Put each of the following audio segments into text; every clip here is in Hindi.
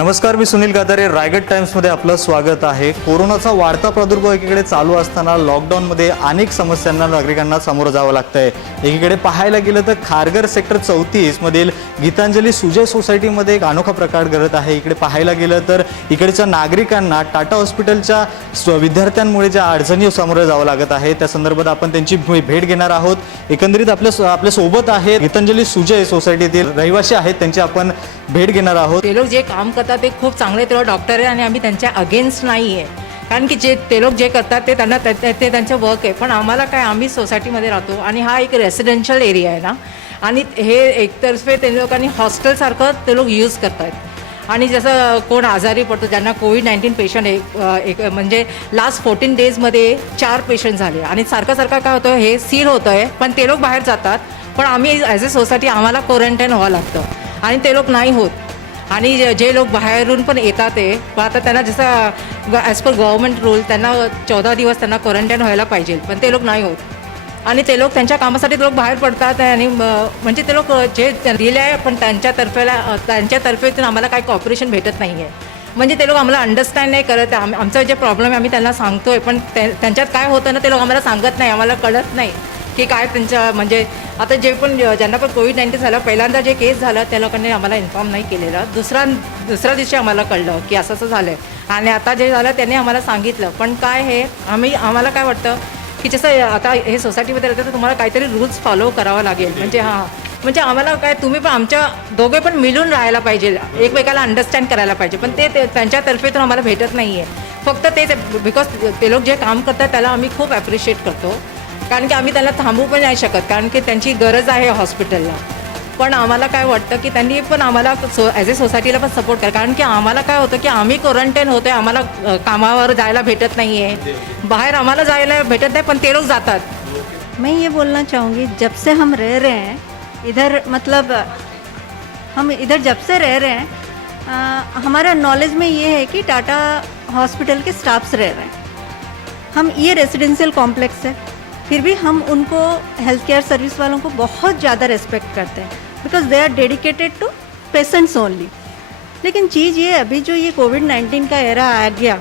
नमस्कार, मी सुनील गादारे. रायगड टाइम्समध्ये आपलं स्वागत आहे. कोरोनाचा वाढता प्रादुर्भाव एकीकडे चालू असताना लॉकडाऊनमध्ये अनेक समस्यांना नागरिकांना सामोरं जावं लागतंय. एकीकडे पाहायला गेलं तर खारघर सेक्टर 34 मधील गीतांजली सुजय सोसायटीमध्ये एक अनोखा प्रकार घडत आहे. इकडे पाहायला गेलं तर इकडच्या नागरिकांना टाटा हॉस्पिटलच्या विद्यार्थ्यांमुळे ज्या अडचणी सामोरं जावं लागत आहे त्या संदर्भात आपण त्यांची भेट घेणार आहोत. एकंदरीत आपल्या सोबत आहे गीतांजली सुजय सोसायटीतील रहिवासी आहेत, त्यांची आपण भेट घेणार आहोत. ते लोक जे काम करतात ते खूप चांगले, ते लोक डॉक्टर आहे आणि आम्ही त्यांच्या अगेन्स्ट नाही आहे. कारण की ते लोक जे करतात ते त्यांचं वर्क आहे. पण आम्हाला काय, आम्ही सोसायटीमध्ये राहतो आणि हा एक रेसिडेन्शियल एरिया आहे ना, आणि हे एकतर्फे ते लोकांनी हॉस्टेलसारखं ते लोक यूज करतात. आणि जसं कोण आजारी पडतो, ज्यांना कोविड-19 पेशंट एक म्हणजे लास्ट 14 डेजमध्ये 4 पेशंट झाले. आणि सारखं काय होतं, हे सील होतं आहे, पण ते लोक बाहेर जातात. पण आम्ही ॲज अ सोसायटी आम्हाला क्वारंटाईन व्हावं लागतं आणि ते लोक नाही होत. आणि जे लोक बाहेरून पण येतात ते पण आता त्यांना जसं ॲज पर गव्हर्मेंट रूल त्यांना 14 दिवस त्यांना क्वारंटाईन व्हायला पाहिजे, पण ते लोक नाही होत. आणि ते लोक त्यांच्या कामासाठी ते लोक बाहेर पडतात. आणि म्हणजे ते लोक जे दिले आहे पण त्यांच्यातर्फे आम्हाला काही कॉपरेशन भेटत नाही आहे. म्हणजे ते लोक आम्हाला अंडरस्टँड नाही करत. आमचा जे प्रॉब्लेम आहे आम्ही त्यांना सांगतो आहे, पण त्यांच्यात काय होतं ना, ते लोक आम्हाला सांगत नाही, आम्हाला कळत नाही की काय त्यांच्या म्हणजे आता जे पण ज्यांना पण कोविड-19 झालं, पहिल्यांदा जे केस झालं त्या लोकांनी आम्हाला इन्फॉर्म नाही केलेलं. दुसऱ्या दिवशी आम्हाला कळलं की असं झालं आहे. आणि आता जे झालं त्यांनी आम्हाला सांगितलं. पण काय हे आम्हाला काय वाटतं की जसं आता हे सोसायटीमध्ये राहतं तर तुम्हाला काहीतरी रूल्स फॉलो करावं लागेल. म्हणजे आम्हाला काय, तुम्ही पण आमच्या दोघे पण मिळून राहायला पाहिजे, एकमेकाला अंडरस्टँड करायला पाहिजे. पण ते त्यांच्यातर्फे तर आम्हाला भेटत नाही आहे. फक्त तेच बिकॉज ते लोक जे काम करतात त्याला आम्ही खूप ॲप्रिशिएट करतो. कारण की आम्ही त्याला थांबवू पण नाही शकत, कारण की त्यांची गरज आहे हॉस्पिटलला. पण आम्हाला काय वाटतं की त्यांनी पण आम्हाला ॲज अ सोसायटीला पण सपोर्ट करा. कारण की आम्हाला काय होतं की आम्ही क्वारंटाईन होतो आहे, आम्हाला कामावर जायला भेटत नाही आहे, बाहेर आम्हाला जायला भेटत नाही, पण ते लोक जातात. मैं ये बोलना चाहूँगी, जब से हम रह रहे हैं इधर, मतलब हम इधर जब से रह रहे हैं, हमारा नॉलेज में ये है कि टाटा हॉस्पिटल के स्टाफ्स रह रहे हैं. हम ये रेजिडेंशियल कॉम्प्लेक्स है, फिर भी हम उनको हेल्थ केयर सर्विस वालों को बहुत ज़्यादा रिस्पेक्ट करते हैं, because they are dedicated to patients only. लेकिन चीज़ ये, अभी जो ये कोविड-19 का एरा आ गया,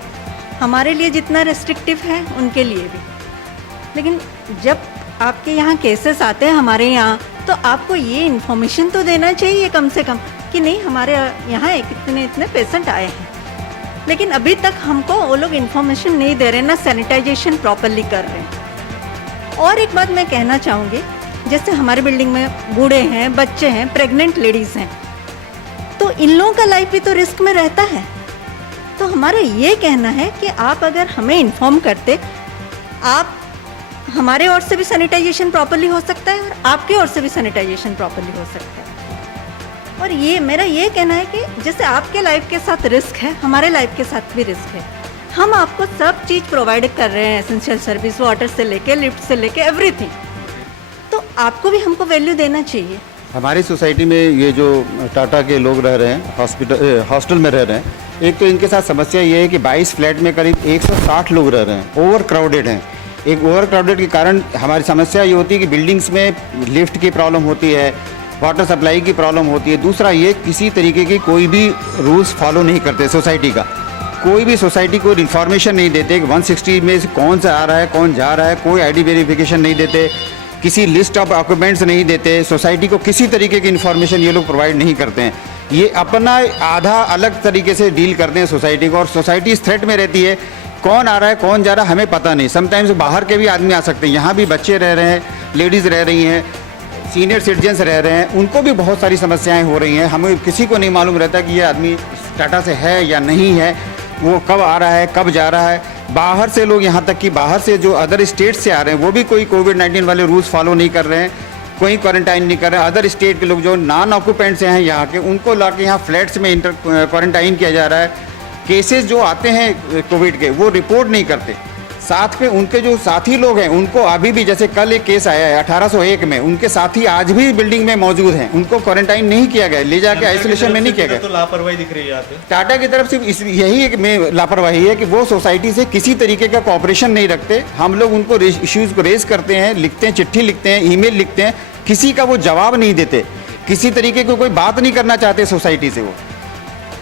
हमारे लिए जितना रेस्ट्रिक्टिव है उनके लिए भी. लेकिन जब आपके यहाँ केसेस आते हैं हमारे यहाँ, तो आपको ये इन्फॉर्मेशन तो देना चाहिए कम से कम कि नहीं हमारे यहाँ इतने पेशेंट आए हैं. लेकिन अभी तक हमको वो लोग इन्फॉर्मेशन नहीं दे रहे, ना सैनिटाइजेशन प्रॉपरली कर रहे हैं. और एक बात मैं कहना चाहूँगी, जैसे हमारी बिल्डिंग में बूढ़े हैं, बच्चे हैं, प्रेग्नेंट लेडीज़ हैं, तो इन लोगों का लाइफ भी तो रिस्क में रहता है. तो हमारा ये कहना है कि आप अगर हमें इन्फॉर्म करते, आप हमारे ओर से भी सैनिटाइजेशन प्रॉपरली हो सकता है और आपके ओर से भी सैनिटाइजेशन प्रॉपरली हो सकता है. और ये मेरा ये कहना है कि जैसे आपके लाइफ के साथ रिस्क है, हमारे लाइफ के साथ भी रिस्क है. हम आपको सब चीज़ प्रोवाइड कर रहे हैं, एसेंशियल सर्विस, वाटर से लेके लिफ्ट से लेके एवरीथिंग. तो आपको भी हमको वैल्यू देना चाहिए. हमारी सोसाइटी में ये जो टाटा के लोग रह रहे हैं, हॉस्टल में रह रहे हैं, एक तो इनके साथ समस्या ये है कि 22 फ्लैट में करीब 160 लोग रह रहे हैं, ओवर क्राउडेड हैं. एक ओवर क्राउडेड के कारण हमारी समस्या ये होती है कि बिल्डिंग्स में लिफ्ट की प्रॉब्लम होती है, वाटर सप्लाई की प्रॉब्लम होती है. दूसरा ये, किसी तरीके की कोई भी रूल्स फॉलो नहीं करते सोसाइटी का. कोई भी सोसाइटी को इन्फॉर्मेशन नहीं देते कि 160 में से कौन सा आ रहा है, कौन जा रहा है. कोई आईडी वेरिफिकेशन नहीं देते, किसी लिस्ट ऑफ ऑक्यूपेंट्स नहीं देते. सोसाइटी को किसी तरीके की इन्फॉर्मेशन ये लोग प्रोवाइड नहीं करते हैं. ये अपना आधा अलग तरीके से डील करते हैं सोसाइटी को, और सोसाइटी इस थ्रेट में रहती है. कौन आ रहा है, कौन जा रहा है, हमें पता नहीं. समटाइम्स बाहर के भी आदमी आ सकते हैं. यहाँ भी बच्चे रह रहे हैं, लेडीज़ रह रही हैं, सीनियर सिटीजन्स रह रहे हैं, उनको भी बहुत सारी समस्याएं हो रही हैं. हमें किसी को नहीं मालूम रहता कि ये आदमी टाटा से है या नहीं है, वो कब आ रहा है, कब जा रहा है. बाहर से लोग, यहाँ तक कि बाहर से जो अदर स्टेट से आ रहे हैं, वो भी कोई कोविड-19 वाले रूल्स फॉलो नहीं कर रहे हैं, कोई क्वारंटाइन नहीं कर रहे हैं. अदर स्टेट के लोग जो नॉन ऑक्यूपेंट्स हैं यहाँ के, उनको ला के यहाँ फ्लैट्स में क्वारंटाइन किया जा रहा है. केसेस जो आते हैं कोविड के, वो रिपोर्ट नहीं करते. साथ में उनके जो साथी लोग हैं, उनको अभी भी, जैसे कल एक केस आया है 1801 में, उनके साथी आज भी बिल्डिंग में मौजूद हैं, उनको क्वारंटाइन नहीं किया गया, ले जाके आइसोलेशन में नहीं किया गया. तो लापरवाही दिख रही है यहाँ पे टाटा की तरफ से यही एक में लापरवाही है कि वो सोसाइटी से किसी तरीके का कोऑपरेशन नहीं रखते. हम लोग उनको इश्यूज़ को रेज करते हैं, लिखते हैं, चिट्ठी लिखते हैं, ईमेल लिखते हैं, किसी का वो जवाब नहीं देते, किसी तरीके की कोई बात नहीं करना चाहते सोसाइटी से. वो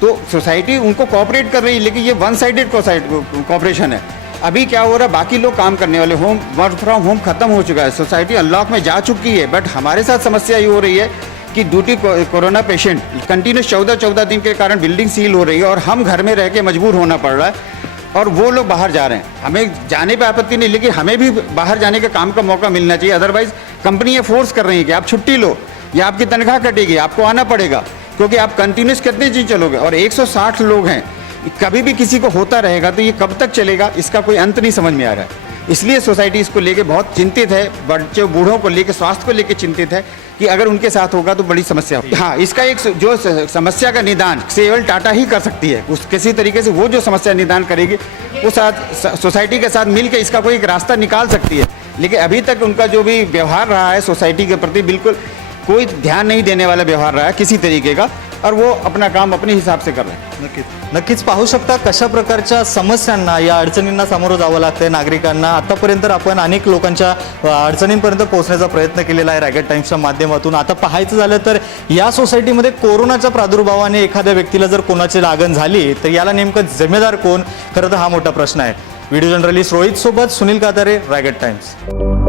तो सोसाइटी उनको कोऑपरेट कर रही है, लेकिन ये वन साइडेड कोऑपरेशन है। अभी क्या हो रहा है, बाकी लोग काम करने वाले, होम वर्क फ्रॉम होम खत्म हो चुका है, सोसाइटी अनलॉक में जा चुकी है। बट हमारे साथ समस्या ये हो रही है कि due to corona patient continuous 14 दिन के कारण बिल्डिंग सील हो रही है और हम घर में रह के मजबूर होना पड़ रहा है और वो लोग बाहर जा रहे हैं। हमें जाने पे आपत्ति नहीं, लेकिन हमें भी बाहर जाने का काम का मौका मिलना चाहिए। अदरवाइज कंपनियां फोर्स कर रही है कि आप छुट्टी लो या आपकी तनख्वाह कटेगी, आपको आना पड़ेगा, क्योंकि आप कंटिन्यूस कितने दिन चलोगे। और 160 लोग हैं, कभी भी किसी को होता रहेगा तो ये कब तक चलेगा, इसका कोई अंत नहीं समझ में आ रहा है। इसलिए सोसाइटी इसको लेके बहुत चिंतित है, बच्चे बूढ़ों को लेके, स्वास्थ्य को लेके चिंतित है कि अगर उनके साथ होगा तो बड़ी समस्या होगी। हाँ, इसका एक जो समस्या का निदान केवल टाटा ही कर सकती है। उस किसी तरीके से वो जो समस्या निदान करेगी वो साथ सोसाइटी के साथ मिलकर इसका कोई एक रास्ता निकाल सकती है। लेकिन अभी तक उनका जो भी व्यवहार रहा है सोसाइटी के प्रति, बिल्कुल कोई ध्यान नहीं देने वाला व्यवहार रहा है किसी तरीके का, और वो अपना काम अपने हिसाब से कर रहे हैं। नक्कीच पाहू शकता कशा प्रकारच्या समस्यांना, या अडचणींना सामोरं जावं लागतंय नागरिकांना। आतापर्यंत आपण अनेक लोकांच्या अडचणींपर्यंत पोहोचण्याचा प्रयत्न केलेला आहे रायगड टाइम्सच्या माध्यमातून। आता पाहायचं झालं तर या सोसायटीमध्ये कोरोनाच्या प्रादुर्भावाने एखाद्या व्यक्तीला जर कोणाची लागण झाली तर याला नेमकं जिम्मेदार कोण, खरं तर हा मोठा प्रश्न आहे। व्हिडिओ जर्नलिस्ट रोहित सोबत सुनील कातारे, रायगड टाइम्स।